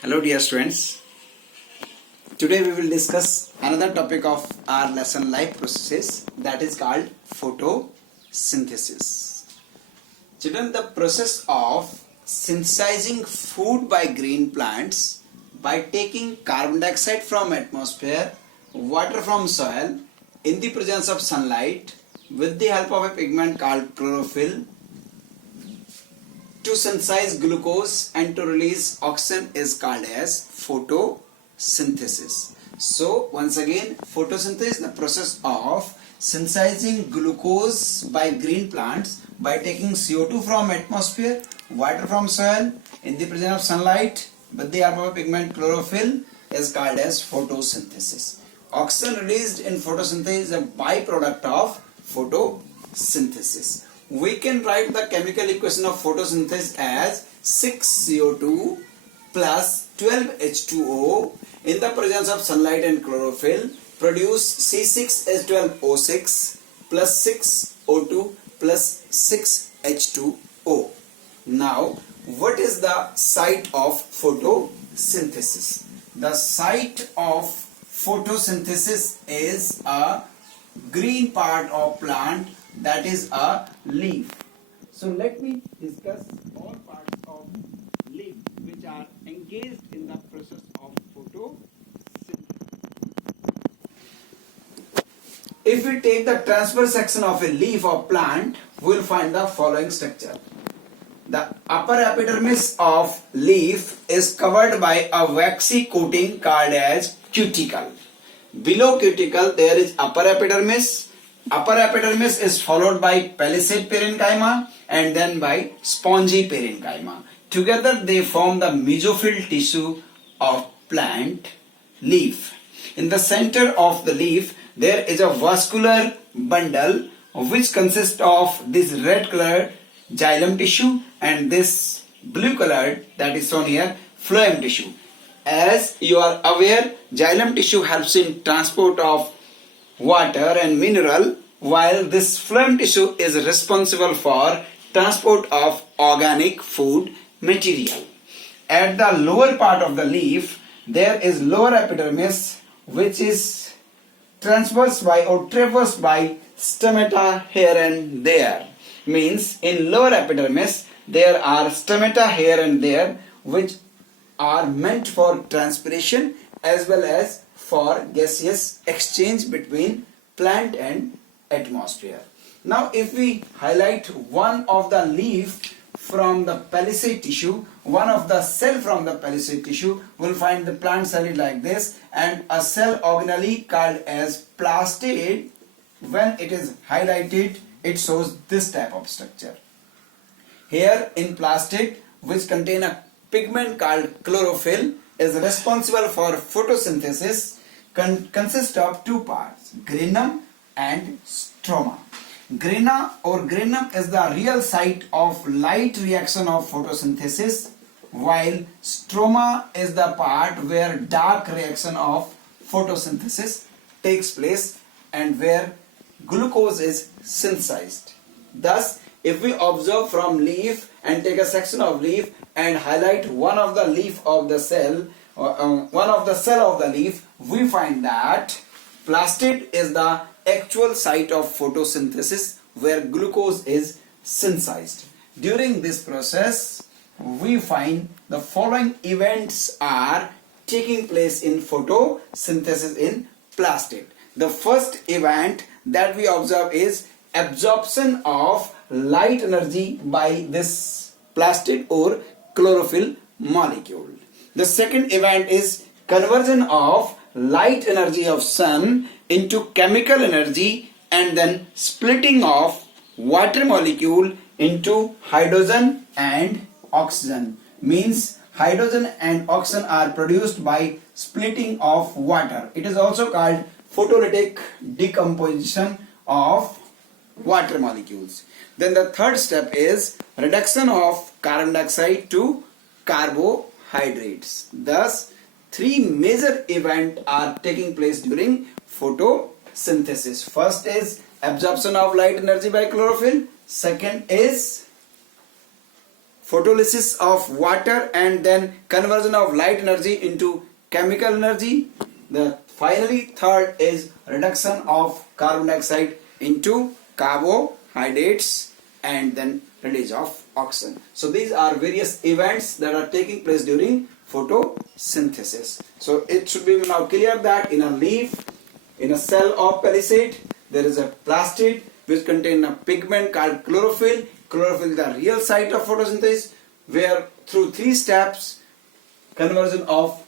Hello dear students, today we will discuss another topic of our lesson life processes, that is called photosynthesis. Children, the process of synthesizing food by green plants by taking carbon dioxide from atmosphere, water from soil in the presence of sunlight with the help of a pigment called chlorophyll to synthesize glucose and to release oxygen is called as photosynthesis. So once again, photosynthesis is the process of synthesizing glucose by green plants by taking CO2 from atmosphere, water from soil in the presence of sunlight with the help of a pigment chlorophyll is called as photosynthesis. Oxygen released in photosynthesis is a byproduct of photosynthesis. We can write the chemical equation of photosynthesis as 6CO2 plus 12H2O in the presence of sunlight and chlorophyll produce C6H12O6 plus 6O2 plus 6H2O. Now, what is the site of photosynthesis? The site of photosynthesis is a green part of plant, that is a leaf. So let me discuss all parts of leaf which are engaged in the process of photosynthesis. If we take the transverse section of a leaf or plant, we will find the following structure. The upper epidermis of leaf is covered by a waxy coating called as cuticle. Below cuticle there is upper epidermis. Upper epidermis is followed by palisade parenchyma and then by spongy parenchyma. Together they form the mesophyll tissue of plant leaf. In the center of the leaf there is a vascular bundle which consists of this red colored xylem tissue and this blue colored, that is shown here, phloem tissue. As you are aware, xylem tissue helps in transport of water and mineral, while this phloem tissue is responsible for transport of organic food material. At the lower part of the leaf there is lower epidermis which is traversed by stomata here and there. Means in lower epidermis there are stomata here and there which are meant for transpiration as well as for gaseous exchange between plant and atmosphere. Now if we highlight one of the leaf from the palisade tissue, one of the cell from the palisade tissue, we'll find the plant cell is like this, and a cell organelle called as plastid, when it is highlighted it shows this type of structure. Here in plastid, which contain a pigment called chlorophyll, is responsible for photosynthesis, consists of two parts, granum and stroma. Grana or granum is the real site of light reaction of photosynthesis, while stroma is the part where dark reaction of photosynthesis takes place and where glucose is synthesized. Thus, if we observe from leaf and take a section of leaf and highlight one of the leaf of the cell, one of the cell of the leaf, we find that plastid is the actual site of photosynthesis where glucose is synthesized. During this process, we find the following events are taking place in photosynthesis in plastid. The first event that we observe is absorption of light energy by this plastid or chlorophyll molecule. The second event is conversion of light energy of sun into chemical energy and then splitting of water molecule into hydrogen and oxygen. Means hydrogen and oxygen are produced by splitting of water. It is also called photolytic decomposition of water molecules. Then the third step is reduction of carbon dioxide to carbohydrates. Thus, three major events are taking place during photosynthesis. First is absorption of light energy by chlorophyll. Second is photolysis of water and then conversion of light energy into chemical energy. The finally third is reduction of carbon dioxide into carbohydrates and then release of oxygen. So these are various events that are taking place during photosynthesis. So it should be now clear that in a leaf, in a cell of palisade, there is a plastid which contains a pigment called chlorophyll. Chlorophyll is the real site of photosynthesis, where through 3 steps, conversion of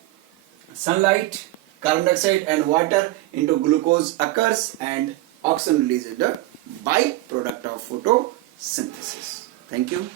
sunlight, carbon dioxide and water into glucose occurs and oxygen release is the byproduct of photosynthesis. Thank you.